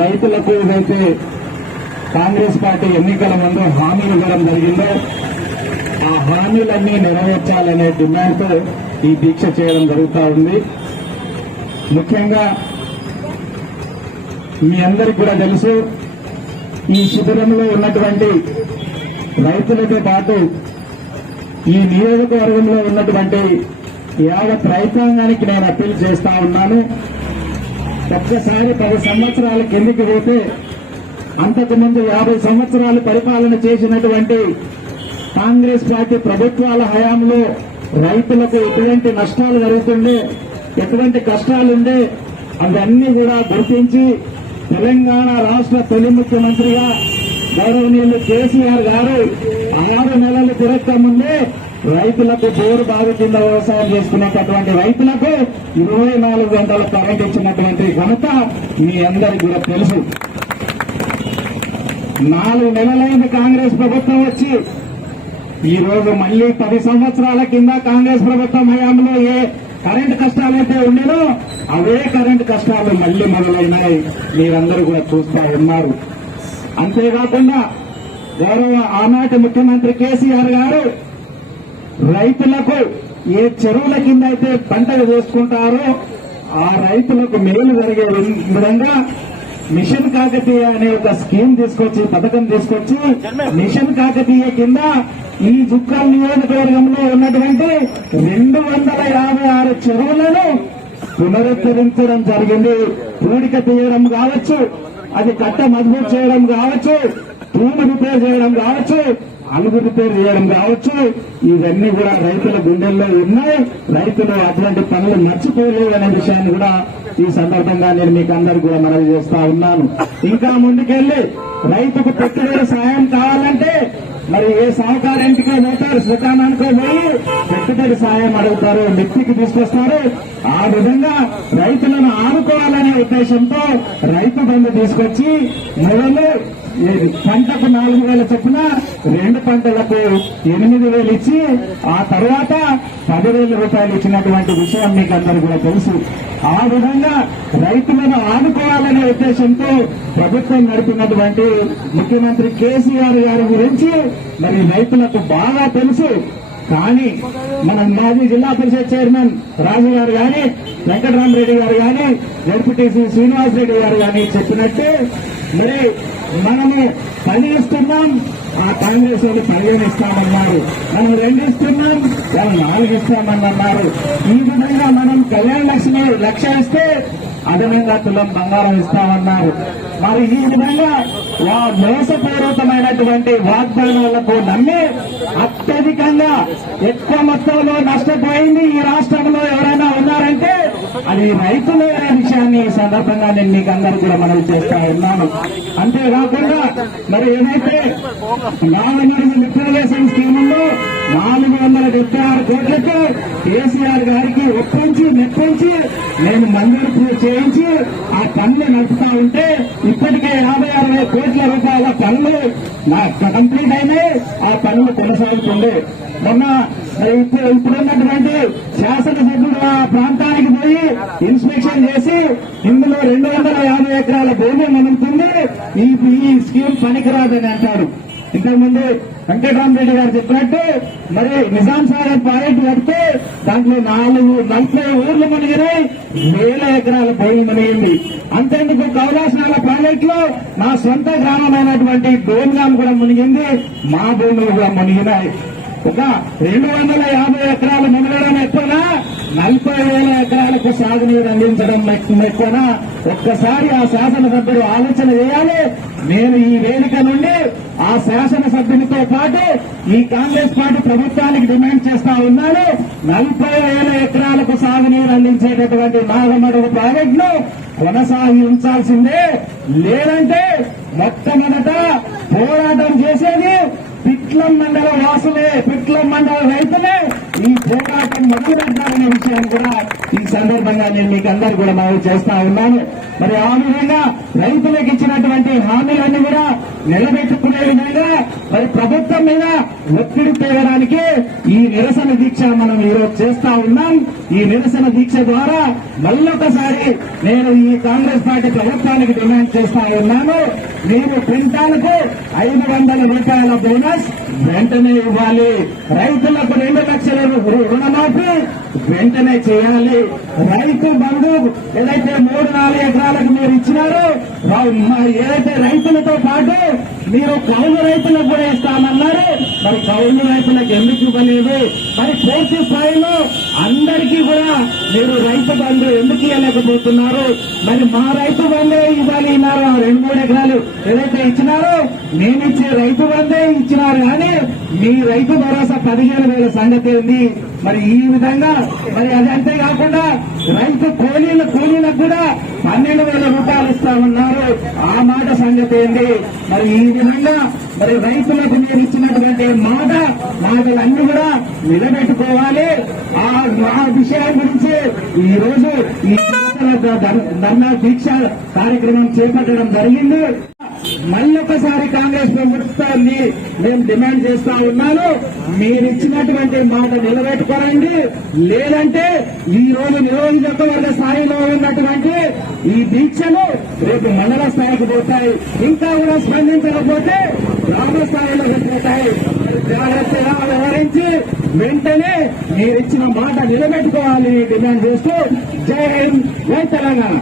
రైతులకు ఏదైతే కాంగ్రెస్ పార్టీ ఎన్నికల ముందు హామీలు ఇవ్వడం జరిగిందో ఆ హామీలన్నీ నెరవేర్చాలనే డిమాండ్తో ఈ దీక్ష చేయడం జరుగుతూ ఉంది. ముఖ్యంగా మీ అందరికి కూడా తెలుసు ఈ శిబిరంలో ఉన్నటువంటి రైతులతో పాటు ఈ నియోజకవర్గంలో ఉన్నటువంటి యావత్ రైతాంగానికి నేను అప్పీల్ చేస్తా ఉన్నాను. ఒక్కసారి పది సంవత్సరాల కిందికి పోతే అంతకుముందు యాభై సంవత్సరాలు పరిపాలన చేసినటువంటి కాంగ్రెస్ పార్టీ ప్రభుత్వాల హయాంలో రైతులకు ఎటువంటి నష్టాలు జరుగుతుండే ఎటువంటి కష్టాలుండే అవన్నీ కూడా గుర్తించి తెలంగాణ రాష్ట్ర తొలి ముఖ్యమంత్రిగా గౌరవనీయులు కేసీఆర్ గారు ఆరు నెలలు తిరక్క ముందే రైతులకు బోరు బావి కింద వ్యవసాయం చేసుకునేటటువంటి రైతులకు ఇరవై నాలుగు గంటల కరెంట్ ఇచ్చినటువంటి ఘనత మీ అందరికీ కూడా తెలుసు. నాలుగు నెలలైంది కాంగ్రెస్ ప్రభుత్వం వచ్చి ఈ రోజు మళ్ళీ పది సంవత్సరాల కింద కాంగ్రెస్ ప్రభుత్వం హయాంలో ఏ కరెంట్ కష్టాలైతే ఉండేనో అవే కరెంట్ కష్టాలు మళ్ళీ మొదలైనాయి. మీరందరూ కూడా చూస్తా ఉన్నారు. అంతేకాకుండా గౌరవ ఆనాటి ముఖ్యమంత్రి కేసీఆర్ గారు రైతులకు ఏ చెరువుల కింద అయితే పంటలు వేసుకుంటారో ఆ రైతులకు మేలు జరిగే విధంగా మిషన్ కాకతీయ అనే ఒక స్కీమ్ తీసుకొచ్చి పథకం తీసుకొచ్చి మిషన్ కాకతీయ కింద ఈ జుక్కల్ నియోజకవర్గంలో ఉన్నటువంటి రెండు వందల యాభై ఆరు చెరువులను పునరుద్ధరించడం జరిగింది. పూడిక తీయడం కావచ్చు అది కట్ట మజబూత్ చేయడం కావచ్చు భూమి రిపేర్ చేయడం కావచ్చు అలుగు రిపేర్ చేయడం కావచ్చు ఇవన్నీ కూడా రైతుల గుండెల్లో ఉన్నాయి. రైతులు అటువంటి పనులు మర్చిపోలేదు అనే విషయాన్ని కూడా ఈ సందర్భంగా నేను మీకు అందరికి కూడా మనవి చేస్తా ఉన్నాను. ఇంకా ముందుకెళ్ళి రైతుకు పెట్టుబడి సాయం కావాలంటే మరి ఏ సహకార ఇంటికో పోతారు పోయి రైతులకు సాయం అడుగుతారు నెత్తికి తీసుకొస్తారు. ఆ విధంగా రైతులను ఆదుకోవాలనే ఉద్దేశంతో రైతు బంధు తీసుకొచ్చి మొదలు పంటకు నాలుగు వేల చొప్పున రెండు పంటలకు ఎనిమిది వేలు ఇచ్చి ఆ తర్వాత పదివేల రూపాయలు ఇచ్చినటువంటి విషయం మీకు అందరూ కూడా తెలుసు. ఆ విధంగా రైతులను ఆదుకోవాలనే ఉద్దేశంతో ప్రభుత్వం నడిపినటువంటి ముఖ్యమంత్రి కేసీఆర్ గారి గురించి మరి రైతులకు బాగా తెలుసు. కానీ మన మాజీ జిల్లా పరిషత్ చైర్మన్ రాజు గారు గాని వెంకటరామరెడ్డి గారు గాని జడ్పీటీసీ శ్రీనివాస్ రెడ్డి గారు గాని చెప్పినట్టు మరి మనము పనిస్తున్నాం ఆ కాంగ్రెస్ వాళ్ళు పదిహేను ఇస్తామన్నారు. మనం రెండు ఇస్తున్నాం వాళ్ళు నాలుగు ఇస్తామని అన్నారు ఈ విధంగా మనం కళ్యాణ లక్ష్మి లక్ష ఇస్తే అదనంగా తులం బంగారం ఇస్తామన్నారు. మరి ఈ విధంగా వా మోసపూరితమైనటువంటి వాగ్దానాలకు నమ్మి అత్యధికంగా ఎక్కువ మొత్తంలో నష్టపోయింది ఈ రాష్ట్రంలో ఎవరైనా ఉన్నారంటే అది రైతులే అనే విషయాన్ని సందర్భంగా నేను మీకు అందరూ కూడా మనవి చేస్తా ఉన్నాను. అంతేకాకుండా మరి ఏదైతే నాలుగు లిక్విడేషన్ స్కీమ్ ఉందో నాలుగు వందల డెబ్బై ఆరు కోట్లతో కేసీఆర్ గారికి ఒప్పించి మెప్పించి నేను మంజూరు చేయించి ఆ పనులు నడుపుతా ఉంటే ఇప్పటికే యాభై అరవై కోట్ల రూపాయల పనులు నా కంప్లీట్ అయినాయి. ఆ పనులు కొనసాగుతుండే. మొన్న ఇప్పుడు ఇప్పుడున్నటువంటి శాసనసభ్యుడు ఆ ప్రాంతానికి పోయి ఇన్స్పెక్షన్ చేసి ఇందులో రెండు వందల యాభై ఎకరాల భూమి మనుగుతుంది ఈ ఈ స్కీమ్ పనికిరాదని అంటారు. ఇంతకుముందు వెంకటరామరెడ్డి గారు చెప్పినట్టు మరి నిజాం సాగర్ ప్రాజెక్టు కడితే దాంట్లో నాలుగు నలభై ఊర్లు మునిగినాయి. వేల ఎకరాల భూమి మునిగింది. అంతేందుకు కౌలాసనాల ప్రాజెక్ట్లో నా సొంత గ్రామమైనటువంటి డోన్గాం కూడా మునిగింది. మా భూములు కూడా మునిగినాయి. ఒక రెండు వందల యాభై ఎకరాలు మునగడం ఎక్కువనా? నలభై వేల ఎకరాలకు సాగునీరు అందించడం ఎక్కువనా ఒక్కసారి ఆ శాసనసభ్యుడు ఆలోచన చేయాలి. నేను ఈ వేదిక నుండి ఆ శాసనసభ్యునితో పాటు ఈ కాంగ్రెస్ పార్టీ ప్రభుత్వానికి డిమాండ్ చేస్తా ఉన్నాను. నలభై వేల ఎకరాలకు సాగునీరు అందించేటటువంటి నాగమడుగు ప్రాజెక్టును కొనసాగించాల్సిందే లేదంటే మొట్టమొదట పోరాటం చేసేది పిట్లం మండల వాసులే పిట్లం మండల రైతులే ఈ పోరాటం మొదలుపెట్టాలనే విషయాన్ని కూడా ఈ సందర్భంగా నేను మీకు అందరు కూడా మనవి చేస్తా ఉన్నాను. మరి ఆ విధంగా రైతులకు ఇచ్చినటువంటి హామీలన్నీ కూడా నిలబెట్టుకునే విధంగా మరి ప్రభుత్వం మీద ఒత్తిడి తేవడానికి ఈ నిరసన దీక్ష మనం ఈరోజు చేస్తా ఉన్నాం. ఈ నిరసన దీక్ష ద్వారా మళ్ళొకసారి నేను ఈ కాంగ్రెస్ పార్టీ ప్రభుత్వానికి డిమాండ్ చేస్తా ఉన్నాను. మీరు క్వింటాలకు ఐదు వందల రూపాయల బోనస్ వెంటనే ఇవ్వాలి. రైతులకు రెండు లక్షల రుణమాఫీ వెంటనే చేయాలి. రైతు బంధు ఏదైతే మూడు నాలుగు ఎకరాలకు మీరు ఇచ్చినారో. మా- ఏదైతే రైతులతో పాటు మీరు కౌలు రైతులకు కూడా ఇస్తామన్నారు. మరి కౌలు రైతులకు ఎందుకు ఇవ్వలేదు? మరి పూర్తి స్థాయిలో అందరికీ కూడా మీరు రైతు బంధు ఎందుకు ఇవ్వలేకపోతున్నారు మరి మా రైతు బంధే ఇవ్వాలి ఇన్నారు ఆ రెండు మూడు ఎకరాలు ఏదైతే ఇచ్చినారో నేను ఇచ్చే రైతు బంధే ఇచ్చినారు. కానీ మీ రైతు భరోసా పదిహేను వేల సంగతి ఉంది మరి ఈ విధంగా మరి అది కాకుండా రైతు కూలీల కూలీలకు కూడా పన్నెండు వేల రూపాయలు ఇస్తామన్నారు ఆ మాట సంగతి ఏంటి? మరి ఈ విధంగా మరి రైతులకు మీరు ఇచ్చినటువంటి మాట మాటలన్నీ కూడా నిలబెట్టుకోవాలి. ఆ ఆ విషయం గురించి ఈ రోజు ఈ నిరసన ధర్నా దీక్ష కార్యక్రమం చేపట్టడం జరిగింది. మళ్ళొకసారి కాంగ్రెస్ ప్రభుత్వాన్ని మేము డిమాండ్ చేస్తా ఉన్నాను. మీరిచ్చినటువంటి మాట నిలబెట్టుకోరండి. లేదంటే ఈ రోజు నియోజకవర్గ స్థాయిలో ఉన్నటువంటి ఈ దీక్షలు రేపు మండల స్థాయికి పోతాయి. ఇంకా కూడా స్పందించకపోతే గ్రామ స్థాయిలో పోతాయి. జాగ్రత్తగా వ్యవహరించి వెంటనే మీరు ఇచ్చిన మాట నిలబెట్టుకోవాలని డిమాండ్ చేస్తూ జై హింద్ జై తెలంగాణ.